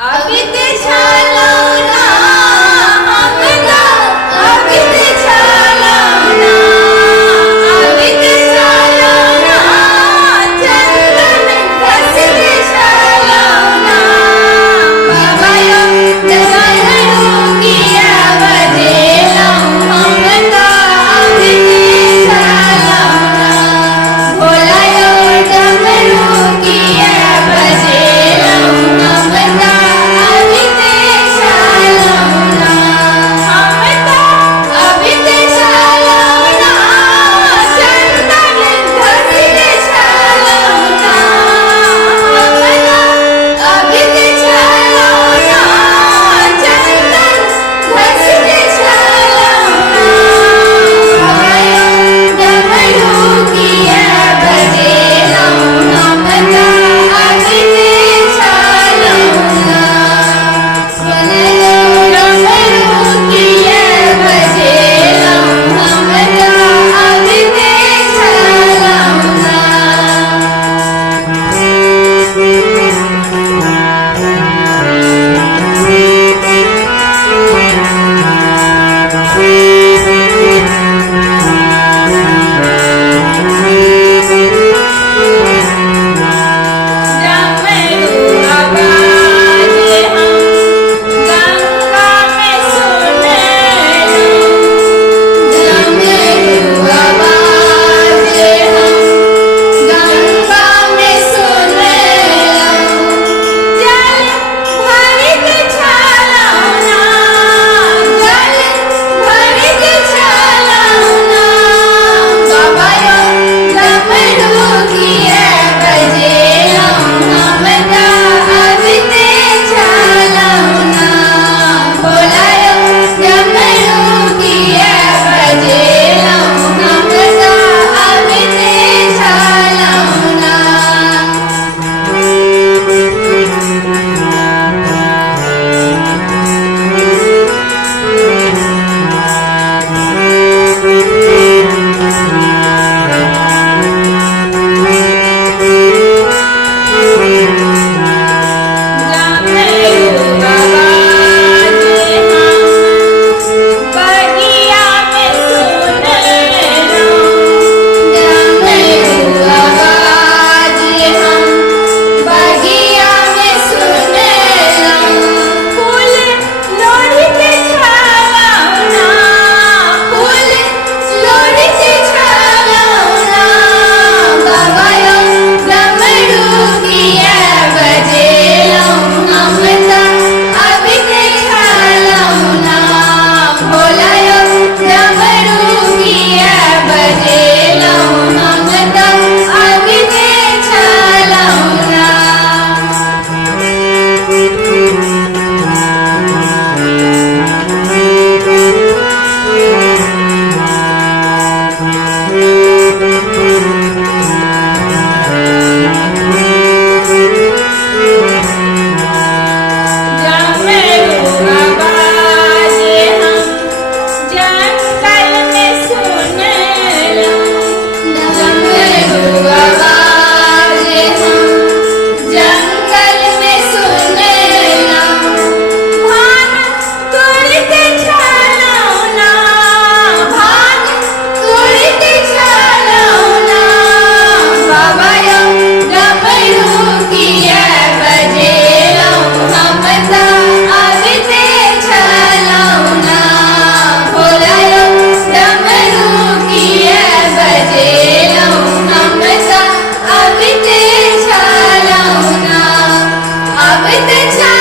अभी ते झालो ना हमला, अभी ते झालो ना, अभी ते झालो ना, चंदन घसते झालो ना, बाबायो डमरू की आवाजेला हमला, अभी ते झालो ना, भोलायो डमरू की आवाजेला हमला, अभी ते झालो ना, अभी ते झालो ना, चंदन घसते झालो ना, अभी ते झालो ना, चंदन घसते झालो ना, डमरू की आवाजेला हमला, अभी ते झालो ना, डमरू की आवाजेला हमला, अभी ते झालो ना. डमरू आवाज़ हम गंगा में सुने लो, डमरू आवाज़ हम गंगा में सुने लो, जल भरित झालो ना, जल भरित झालो ना, बाबायो डमरू की आवाजेला हमला, अभी ते झालो ना, भोलायो डमरू की आवाजेला हमला, अभी ते झालो ना. डमरू आवाज़ हम बगिया में सुने लो, डमरू आवाज़ हम बगिया में सुने लो, फूल लोढ़ते झालो ना, फूल लोढ़ते झालो ना, बाबायो डमरू की आवाजेला हमला, अभी ते झालो ना, भोलायो डमरू की आवाजेला हमला, अभी ते झालो ना. डमरू आवाज़ हम जंगल में सुने लो, डमरू आवाज़ हम जंगल में सुने लो, भान तोड़ते झालो ना, भान तोड़ते झालो ना, बाबायो डमरू की आवाजेला हमला, अभी ते झालो ना, भोलायो डमरू की आवाजेला हमला, अभी ते झालो ना, अभी ते झालो